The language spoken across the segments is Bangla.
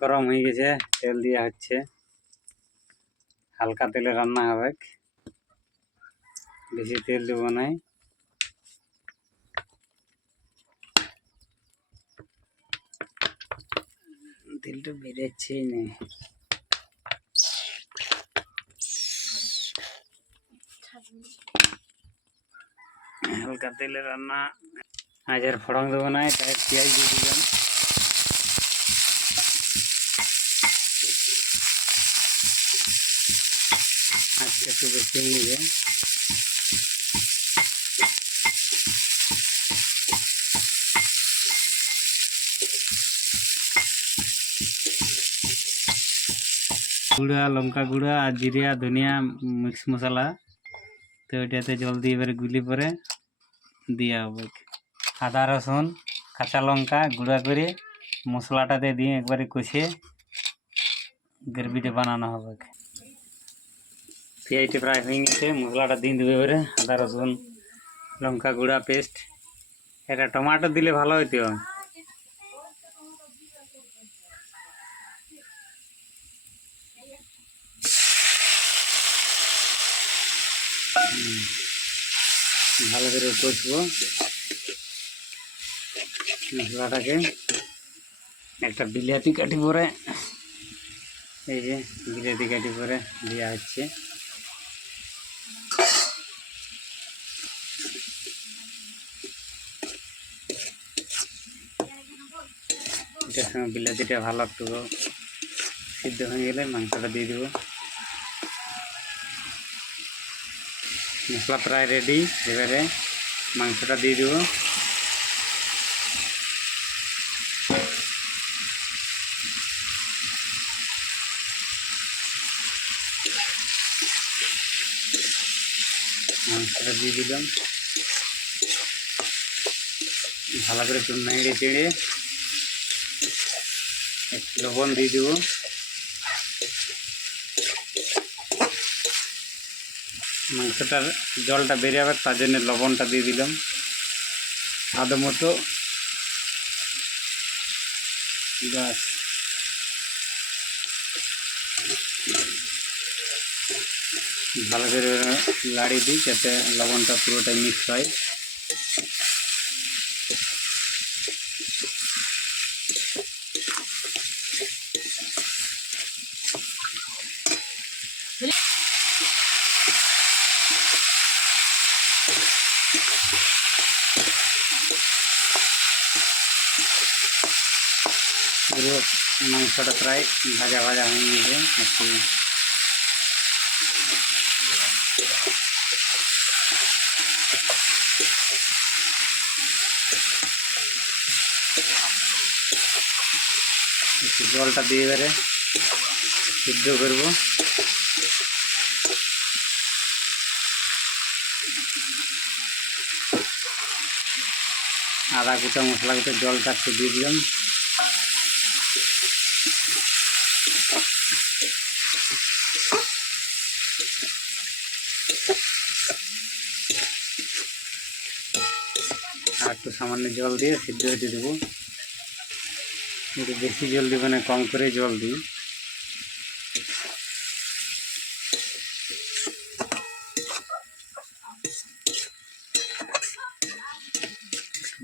গরম হয়ে গেছে, তেল দেওয়া হচ্ছে। হালকা তেলে রান্না হবে, বেশি তেল দেব না। তেলটা বেরোচ্ছেই না। হালকা তেলে রান্না, আজ আর ফোড়ন দেবো না, তাই পেঁয়াজ দিয়ে দিলাম। আজকে একটু বেশি নিয়ে গুঁড়া লঙ্কা গুঁড়া আর জিরা ধনিয়া মিক্স মশলা, তো এটাতে জল দিয়ে এবারে গুলি পরে দেওয়া হবে। আদা রসুন কাঁচা লঙ্কা গুঁড়া করে মশলাটাতে দিয়ে একবারে কষিয়ে গ্রেভিটা বানানো হবে। পেঁয়াজটা প্রায় হয়ে গেছে, মশলাটা দিয়ে দেবে এবারে আদা রসুন লঙ্কা গুঁড়া পেস্ট। এটা টমাটো দিলে ভালো হইতো। ভালো করে কষবো মশলাটাকে। একটা বিলাতি কাটি পরে, এই যে বিলাতি কাটি পরে দেওয়া হচ্ছে। এটার সঙ্গে বিলাতিটা ভালো একটু সিদ্ধ হয়ে গেলে মাংসটা দিয়ে দেবো। মশলা প্রায় রেডি, এবারে মাংসটা দিয়ে দেবো। মাংসটা দিয়ে দিলাম, ভালো করে একটু নেড়ে চেড়ে একটু লবণ দিয়ে দেবো। মাংসটার জলটা বেরিয়ে যাবে, তার জন্য লবণটা দিয়ে দিলাম স্বাদ মতো। ব্যাস, ভালো করে লাড়িয়ে দিই যাতে লবণটা পুরোটাই মিক্স হয়। পুরো মাংসটা প্রায় ভাজা ভাজা হয়ে গেছে। একটু একটু জলটা দিয়ে এবারে সিদ্ধ করবো। আদা কুটা মশলা কুটা জলটা একটু দিয়ে দিলাম। আর একটু সামান্য জল দিয়ে সিদ্ধ হতে দেবো। একটু বেশি জল দিব না, কম করে জল দিই।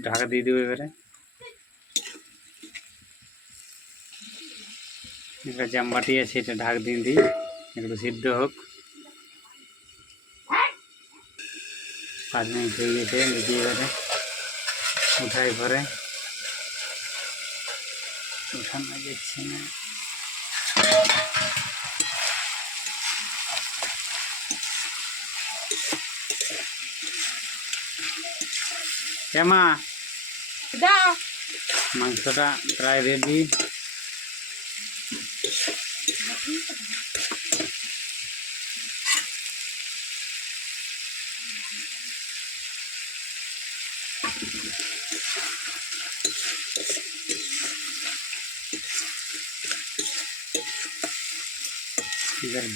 ঢাকা দিয়ে দেবো। এবারে একটা জামবাটি আছে, এটা ঢাক দিয়ে দিই, একটু সিদ্ধ হোক। 5 মিনিট হয়ে গেছে, দেখি এবারে উঠাই পরে। উঠানো যাচ্ছে না। মা মাংসটা প্রায় রেডি।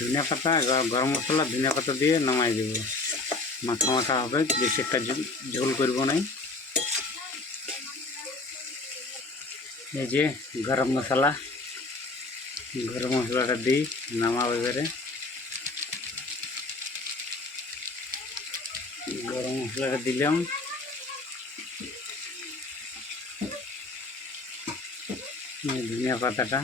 ধনিয়া পাতা গরম মশলা ধনিয়া পাতা দিয়ে নামাই দেব। মাখা মাখা হবে, বেশি একটা ঝোল করব না। এই যে গরম মশলা গরম মশলাটা দিই, নামাবো এবারে। গরম মশলাটা দিলাম, ধনিয়া পাতাটা,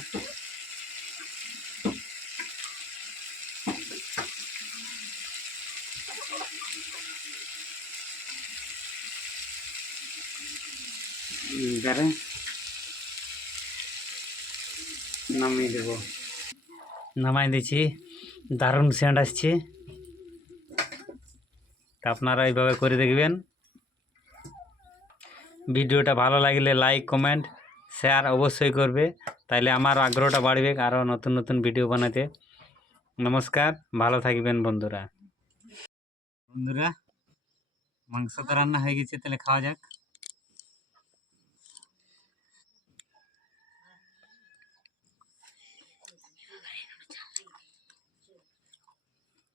এবারে নামিয়ে দেবো। নামাই দিচ্ছি, দারুণ সেন্ট আসছে। তা আপনারা এইভাবে করে দেখবেন। ভিডিওটা ভালো লাগলে লাইক কমেন্ট শেয়ার অবশ্যই করবে, তাইলে আমার আগ্রহটা বাড়বে আরও নতুন নতুন ভিডিও বানাতে। নমস্কার, ভালো থাকবেন বন্ধুরা। বন্ধুরা, মাংস তো রান্না হয়ে গেছে, তাহলে খাওয়া যাক।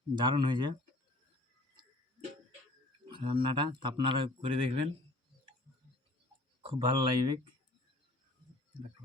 দারুণ হয়েছে রান্নাটা, তা আপনারা করে দেখবেন, খুব ভালো লাগবে। দেখো।